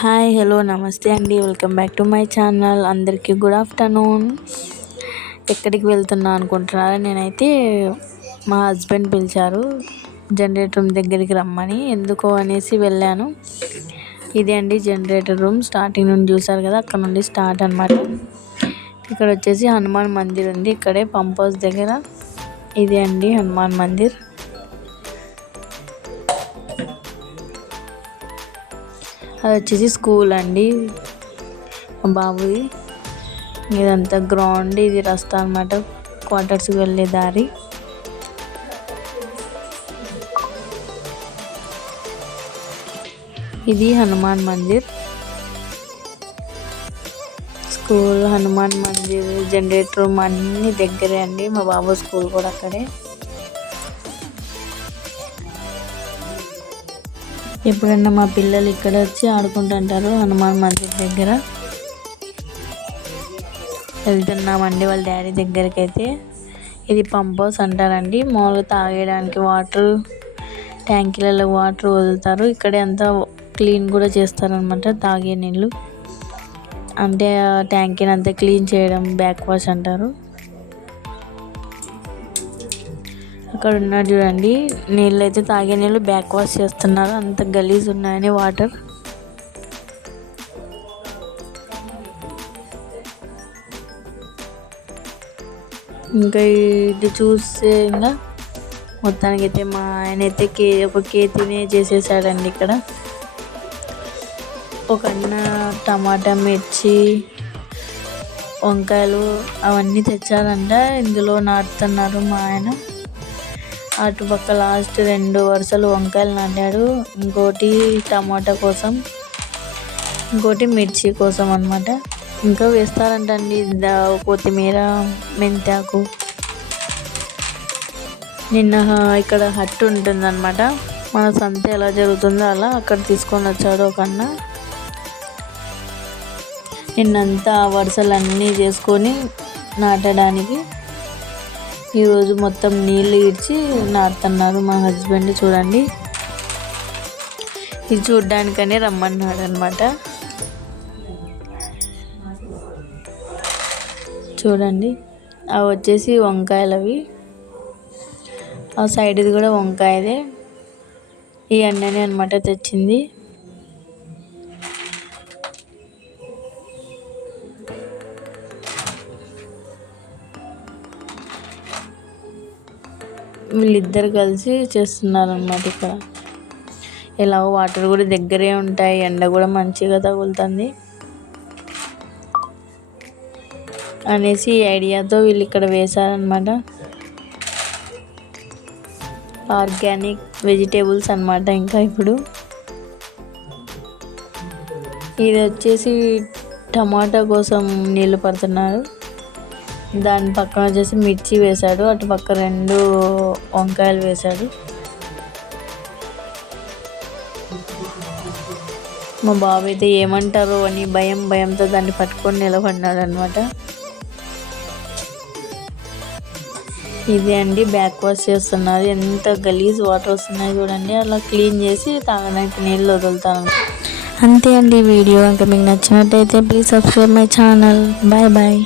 Hi hello నమస్తే అండి, welcome back to my channel. అందరికీ గుడ్ ఆఫ్టర్నూన్. ఎక్కడికి వెళ్తున్నా అనుకుంటున్నారా? నేనైతే మా హస్బెండ్ పిలిచారు జనరేటర్ రూమ్ దగ్గరికి రమ్మని, ఎందుకో అనేసి వెళ్ళాను. ఇదే అండి జనరేటర్ రూమ్. స్టార్టింగ్ నుండి చూసారు కదా, అక్కడ నుండి స్టార్ట్ అనమాట. ఇక్కడ వచ్చేసి హనుమాన్ మందిర్ ఉంది, ఇక్కడే పంప్ హౌస్ దగ్గర. ఇదే అండి హనుమాన్ మందిర్. అది వచ్చేసి స్కూల్ అండి మా బాబుది. ఇదంతా గ్రౌండ్, ఇది రస్తా అనమాట, క్వార్టర్స్కి వెళ్ళే దారి. ఇది Hanuman Mandir. School, Hanuman Mandir, generator room అన్నీ దగ్గరే అండి. మా బాబు స్కూల్ కూడా అక్కడే. ఎప్పుడన్నా మా పిల్లలు ఇక్కడ వచ్చి ఆడుకుంటుంటారు హనుమాన్ మందిర్ దగ్గర. వెళ్తున్నామండి వాళ్ళ డాడీ దగ్గరికి. అయితే ఇది పంప్ హౌస్ అంటారండి. మామూలుగా తాగేయడానికి వాటర్, ట్యాంకీలలో వాటర్ వదులుతారు. ఇక్కడే అంతా క్లీన్ కూడా చేస్తారనమాట, తాగే నీళ్ళు. అంటే ఆ ట్యాంకీని అంతా క్లీన్ చేయడం బ్యాక్ వాష్ అంటారు. అక్కడ ఉన్నారు చూడండి, నీళ్ళు అయితే తాగే నీళ్ళు బ్యాక్ వాష్ చేస్తున్నారు, అంత గలీజ్ ఉన్నాయని వాటర్. ఇంకా ఇది చూస్తే ఇంకా మొత్తానికి అయితే మా ఆయన అయితే ఒక కేతినే చేసేసాడండి. ఇక్కడ ఒక అన్న టమాటా, మిర్చి, వంకాయలు అవన్నీ తెచ్చారంట. ఇందులో నాటుతున్నారు మా ఆయన. అటుపక్క లాస్ట్ 2 వరుసలు వంకాయలు నాటాడు, ఇంకోటి టమాటా కోసం, ఇంకోటి మిర్చి కోసం అన్నమాట. ఇంకా వేస్తారంటండి కొత్తిమీర, మెంతాకు. నిన్న ఇక్కడ హట్టు ఉంటుందన్నమాట, మన సంత ఎలా జరుగుతుందో అలా అక్కడ తీసుకొని వచ్చాడు ఒక అన్న. నిన్నంతా వరుసలన్నీ చేసుకొని నాటడానికి ఈరోజు మొత్తం నీళ్ళు ఇడ్చి నాటుతున్నారు మా హస్బెండ్. చూడండి, ఇది చూడ్డానికనే రమ్మన్నాడు అనమాట. చూడండి, అవి వచ్చేసి వంకాయలు. అవి ఆ సైడ్ది కూడా వంకాయదే. ఈ అన్ననే అనమాట తెచ్చింది. వీళ్ళిద్దరు కలిసి చేస్తున్నారు అన్నమాట. ఇక్కడ ఎలాగో వాటర్ కూడా దగ్గరే ఉంటాయి, ఎండ కూడా మంచిగా తగులుతుంది అనేసి ఈ ఐడియాతో వీళ్ళు ఇక్కడ వేశారనమాట. ఆర్గానిక్ వెజిటేబుల్స్ అన్నమాట. ఇంకా ఇప్పుడు ఇది వచ్చేసి టమాటా కోసం నీళ్ళు పడుతున్నారు. దాని పక్కన వచ్చేసి మిర్చి వేశాడు, అటు పక్క 2 వంకాయలు వేశాడు. మా బాబు అయితే ఏమంటారో అని భయంతో దాన్ని పట్టుకొని నిలబడినాడు అనమాట. ఇదే అండి బ్యాక్ వాష్ చేస్తున్నారు. ఎంత గలీజ్ వాటర్ వస్తున్నాయి చూడండి, అలా క్లీన్ చేసి తాగడానికి నీళ్ళు వదులుతాను. అంతే అండి వీడియో. ఇంకా మీకు నచ్చినట్టయితే please subscribe my channel. Bye bye.